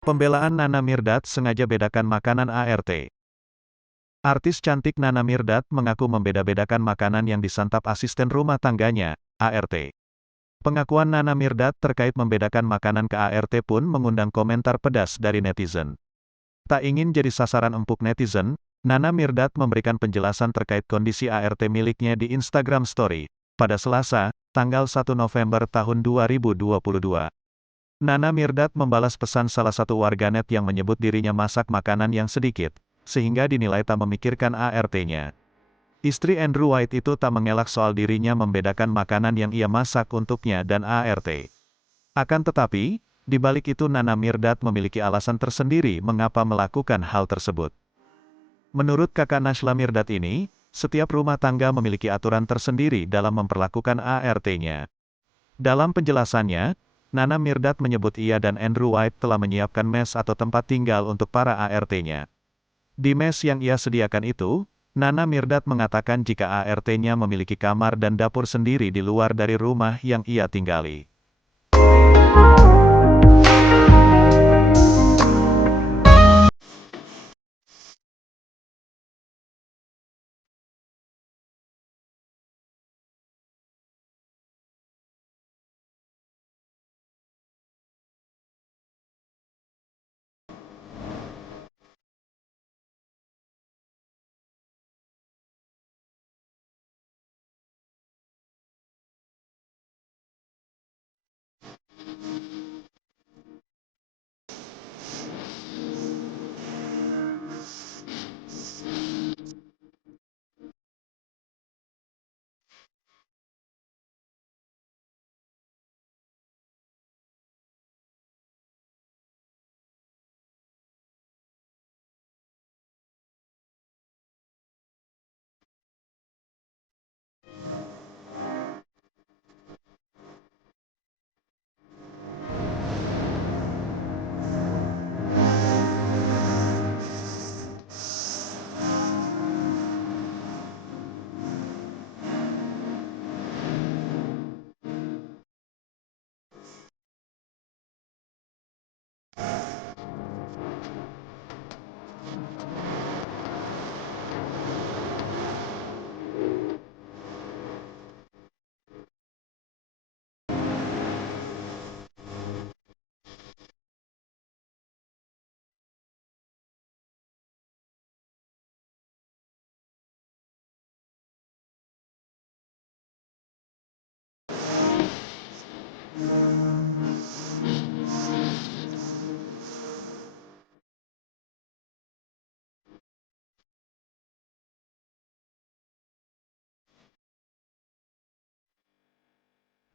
Pembelaan Nana Mirdad sengaja bedakan makanan ART. Artis cantik Nana Mirdad mengaku membeda-bedakan makanan yang disantap asisten rumah tangganya, ART. Pengakuan Nana Mirdad terkait membedakan makanan ke ART pun mengundang komentar pedas dari netizen. Tak ingin jadi sasaran empuk netizen, Nana Mirdad memberikan penjelasan terkait kondisi ART miliknya di Instagram Story, pada Selasa, tanggal 1 November tahun 2022. Nana Mirdad membalas pesan salah satu warganet yang menyebut dirinya masak makanan yang sedikit, sehingga dinilai tak memikirkan ART-nya. Istri Andrew White itu tak mengelak soal dirinya membedakan makanan yang ia masak untuknya dan ART. Akan tetapi, di balik itu Nana Mirdad memiliki alasan tersendiri mengapa melakukan hal tersebut. Menurut kakak Nashla Mirdad ini, setiap rumah tangga memiliki aturan tersendiri dalam memperlakukan ART-nya. Dalam penjelasannya, Nana Mirdad menyebut ia dan Andrew White telah menyiapkan mes atau tempat tinggal untuk para ART-nya. Di mes yang ia sediakan itu, Nana Mirdad mengatakan jika ART-nya memiliki kamar dan dapur sendiri di luar dari rumah yang ia tinggali.